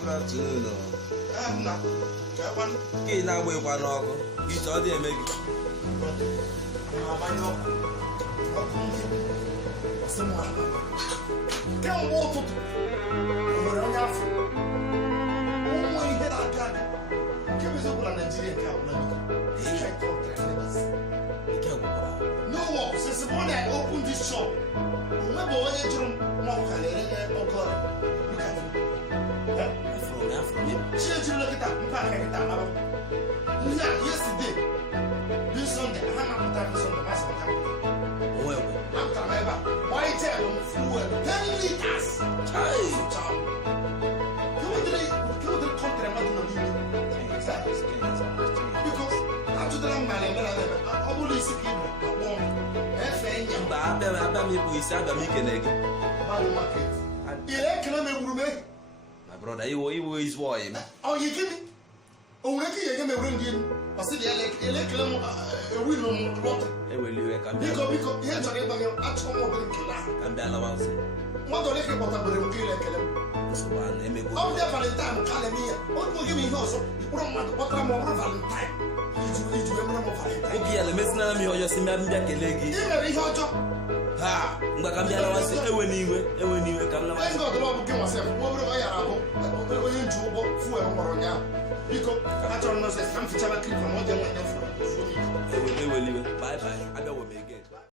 Ka ị na-agba ịkwa n'ọkụ ite ọ dị eme gị kemgbe ụtụtụ nwere onye afọ ụmụ ihe na-aga aga nke bụ eziokwu na Naịjirịa nke Nwoke since morning I opened this shop onwebe onye jụrụ m ma ọ ka na-ere ọkụ chi ejirila kịta mpe aka kịta mara ihe a yesterday this Sunday ha na-apụta this Sunday masị pụta apụtara m ebe a gbanye tel m fuel 10 liters kewedịrị kọntrị mmadụ nọ n'ime because ajụtara m mana eme na ebe ọ bụrụ isi ka ibu akpọ m efe enyi mba abịa m ịkpụ isi abịa m ikele gị ihe ekele m egburu m my brother iwo ezigbo ọyị m ọyị gịnị o nwere ike ihe ga emewere ndị elu ọ sị na ele ekele m ewinu m lọta eweliwe ka biko ihe chọrọ ịgba m achọrọ m obere nkele ahụ ka m bịa lawa nso mmadụ ole ka ịkpọtabere m nke ile ekele m ọ bịa valentine ka na-eme ihe oge oge m ihe ọzọ ịkpụrụ mmadụ kpọtara m ọ bụrụ valentine iji wee mere m valentine oge ya na-emezinara m ihe ọjọọ si mbịa kelee gị ị mere ihe ọjọọ ha mgbe ka m bịa lawa nso ewe n'iwe ka m lawa nso ọdụrụ ọbụ gị nwasịrị nwa obere ọ yara abụ onye nji ụgbọ fuel nwụrụ ụnyaahụ biko achọrọ m nọses ka m fichara klip ma ọ dị nwa ya fụrụ eweliwe bye bye abịawo m again